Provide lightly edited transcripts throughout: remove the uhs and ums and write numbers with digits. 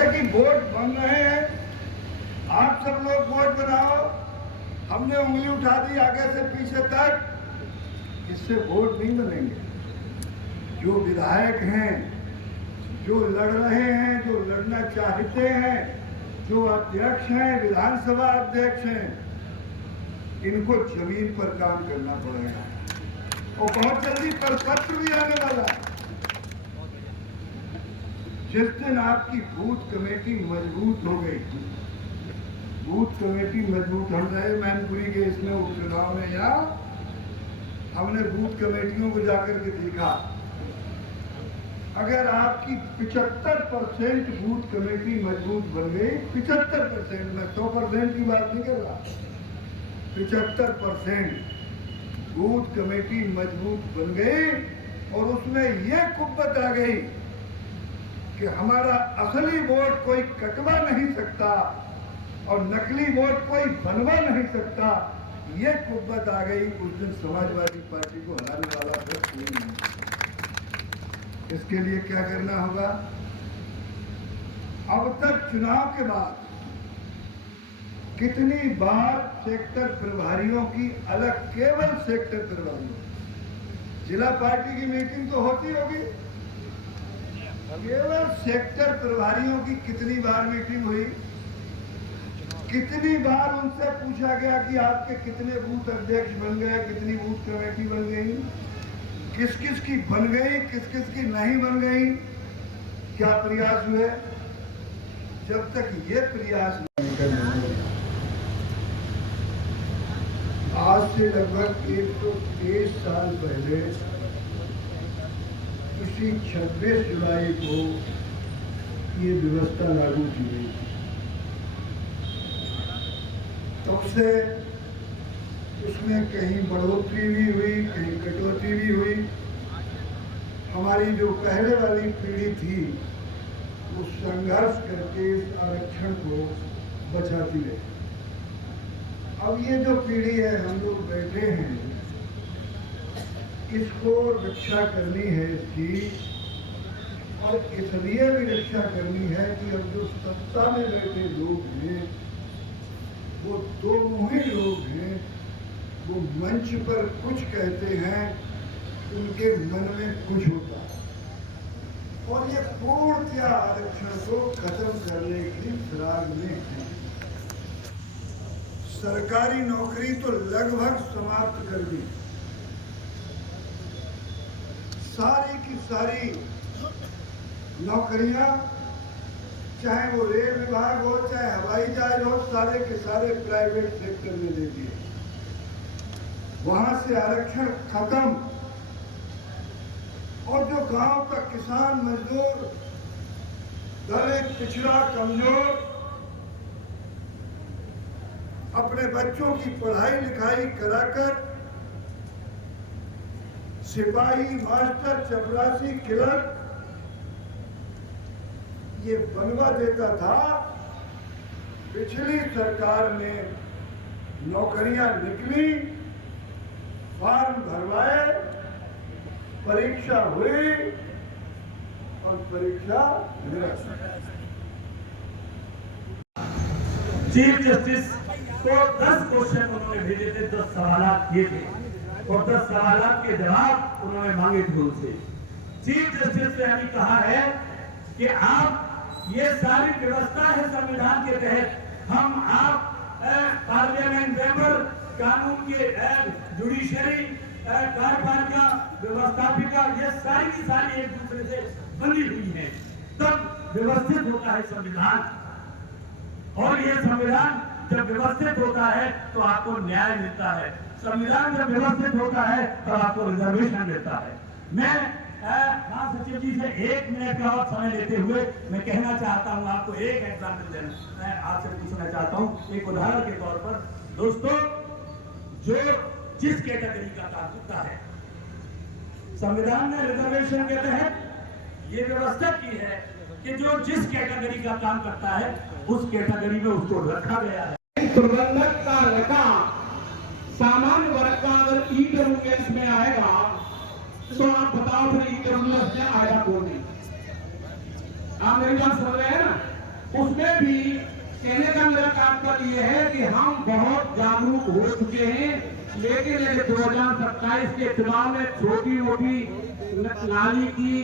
जैसे कि वोट बन रहे हैं, आप सब लोग वोट बनाओ, हमने उंगली उठा दी आगे से पीछे तक, इससे वोट नहीं बनेंगे। जो विधायक हैं, जो लड़ रहे हैं, जो लड़ना चाहते हैं, जो अध्यक्ष हैं, विधानसभा अध्यक्ष हैं, इनको जमीन पर काम करना पड़ेगा और बहुत जल्दी प्रपत्र भी आने वाला है। जिस दिन आपकी बूथ कमेटी मजबूत हो गई, बूथ कमेटी मजबूत हम रहे मैनपुरी के इसमें उपचुनाव में, या हमने बूथ कमेटियों को जाकर के देखा, अगर आपकी 75% बूथ कमेटी मजबूत बन गई, 75%, मैं 100% की बात नहीं कर रहा, 75% बूथ कमेटी मजबूत बन गई और उसमें यह कुव्वत आ गई कि हमारा असली वोट कोई कटवा नहीं सकता और नकली वोट कोई बनवा नहीं सकता, ये कुव्वत आ गई, उस दिन समाजवादी पार्टी को हराने वाला फिर कोई नहीं। इसके लिए क्या करना होगा? अब तक चुनाव के बाद कितनी बार सेक्टर प्रभारियों की अलग, केवल सेक्टर प्रभारियों, जिला पार्टी की मीटिंग तो होती होगी, केवल सेक्टर प्रभारियों की कितनी बार मीटिंग हुई? कितनी बार उनसे पूछा गया कि आपके कितने बूथ अध्यक्ष बन गए, कितनी बूथ कमेटी बन गई, किस किस की बन गई, किस किस की नहीं बन गई, क्या प्रयास हुए? जब तक ये प्रयास नहीं करेंगे, आज से लगभग 123 साल पहले इसी 26 जुलाई को ये व्यवस्था लागू की गई। तब से उसमें कहीं बढ़ोतरी भी हुई, कहीं कटौती भी हुई। हमारी जो पहले वाली पीढ़ी थी वो संघर्ष करके इस आरक्षण को बचाती रही। अब ये जो पीढ़ी है, हम लोग बैठे हैं, इसको रक्षा करनी है इसकी, और इसलिए भी रक्षा करनी है कि अब जो सत्ता में बैठे लोग हैं वो दो मुही लोग हैं, वो मंच पर कुछ कहते हैं, उनके मन में कुछ होता है, और ये पूर्णतया आरक्षण को खत्म करने की फिराक में है। सरकारी नौकरी तो लगभग समाप्त कर दी, सारी की सारी नौकरियां, चाहे वो रेल विभाग हो, चाहे हवाई जहाज हो, सारे के सारे प्राइवेट सेक्टर में दे दिए। वहां से आरक्षण खत्म, और जो गांव का किसान, मजदूर, दलित, पिछड़ा, कमजोर अपने बच्चों की पढ़ाई लिखाई कराकर सिपाही, मास्टर, चपरासी, क्लर्क ये बनवा देता था, पिछली सरकार में नौकरियां निकली, फॉर्म भरवाए, परीक्षा हुई और परीक्षा चीफ जस्टिस को 10 क्वेश्चन उन्होंने भेजे थे, 10 सवाल किए थे और 10 सवाल के जवाब उन्होंने मांगे थे उनसे। चीफ जस्टिस ने अभी कहा है कि आप, ये सारी व्यवस्था है संविधान के तहत, हम आप पार्लियामेंट मेंबर, कानून के जुडिशरी, कार्यपालिका, व्यवस्थापिका, ये सारी की सारी एक दूसरे से बंधी हुई है, तब व्यवस्थित होता है संविधान। और ये संविधान जब व्यवस्थित होता है तो आपको न्याय मिलता है, संविधान जब व्यवस्थित होता है तो आपको रिजर्वेशन मिलता है। मैं महासचिव जी से 1 मिनट का और समय लेते हुए मैं कहना चाहता हूं, आपको एक एग्जाम्पल देना, मैं आपसे पूछना चाहता हूं, एक उदाहरण के तौर पर। दोस्तों, जो जिस कैटेगरी का काम करता है, संविधान ने रिजर्वेशन के तहत ये व्यवस्था की है कि जो जिस कैटेगरी का काम करता है उस कैटेगरी में उसको रखा गया है। प्रबंधक का लड़का सामान्य वर्ग का अगर ई-डब्ल्यूएस में आएगा तो आप बताओ फिर ई-डब्ल्यूएस में आएगा कौन नहीं? आप मेरी बात समझ रहे हैं ना? भी कहने का मेरा तात्पर्य ये है कि हम बहुत जागरूक हो चुके हैं, लेकिन ये 2027 के चुनाव में छोटी मोटी नाली की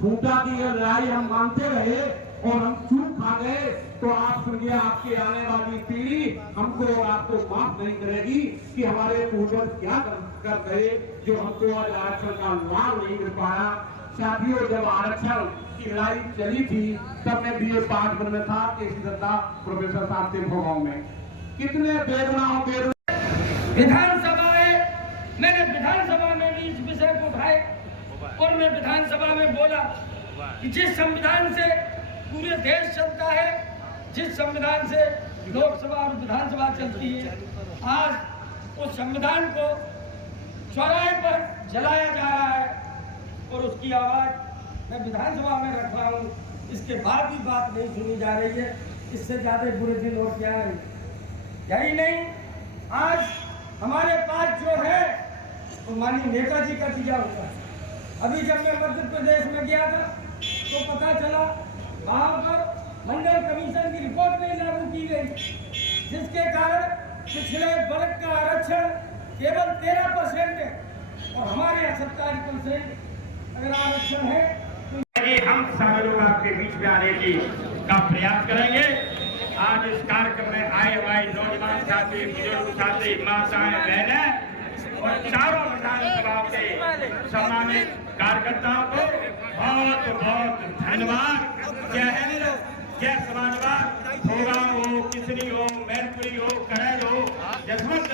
खूंटा की लड़ाई हम मानते रहे और हम चूक खा गए, तो आप सुनिए, आपके आने वाली पीढ़ी हमको और आपको माफ नहीं करेगी कि हमारे पूर्वज क्या कर गए जो हमको आज आरक्षण का लाभ नहीं मिल पाया। साथियों, जब आरक्षण की लड़ाई चली थी तब मैं BA पार्ट में था, केसी दत्ता प्रोफेसर साहब थे भोगांव में। कितने बेगुनाहों विधानसभा है, मैंने विधानसभा में भी इस विषय को उठाए और मैं विधानसभा में बोला कि जिस संविधान से पूरे देश चलता है, जिस संविधान से लोकसभा और विधानसभा चलती है, आज उस संविधान को चौराहे पर जलाया जा रहा है और उसकी आवाज मैं विधानसभा में रख रहा हूँ। इसके बाद भी बात नहीं सुनी जा रही है। इससे ज्यादा बुरे दिन और क्या है? यही नहीं, आज हमारे पास जो है तो माननीय नेताजी का दिया हुआ है। अभी जब मैं मध्य प्रदेश में गया था तो पता चला वहां पर मंडल कमीशन की रिपोर्ट नहीं लागू की गई, जिसके कारण पिछड़े वर्ग का आरक्षण केवल 13% है और हमारे यहाँ 27% अगर आरक्षण है तो हम सारे लोग आपके बीच में आने की का प्रयास करेंगे। आज इस कार्यक्रम में आए हमारे नौजवान साथी, बुजुर्ग साथी, माताएं, बहनें और चारों विधानसभा के सम्मानित कार्यकर्ताओं को बहुत बहुत धन्यवाद। जय हिंद, जय समाजवाद। भोगांव हो, किसनी हो, मैनपुरी हो, करेल हो, जसवंत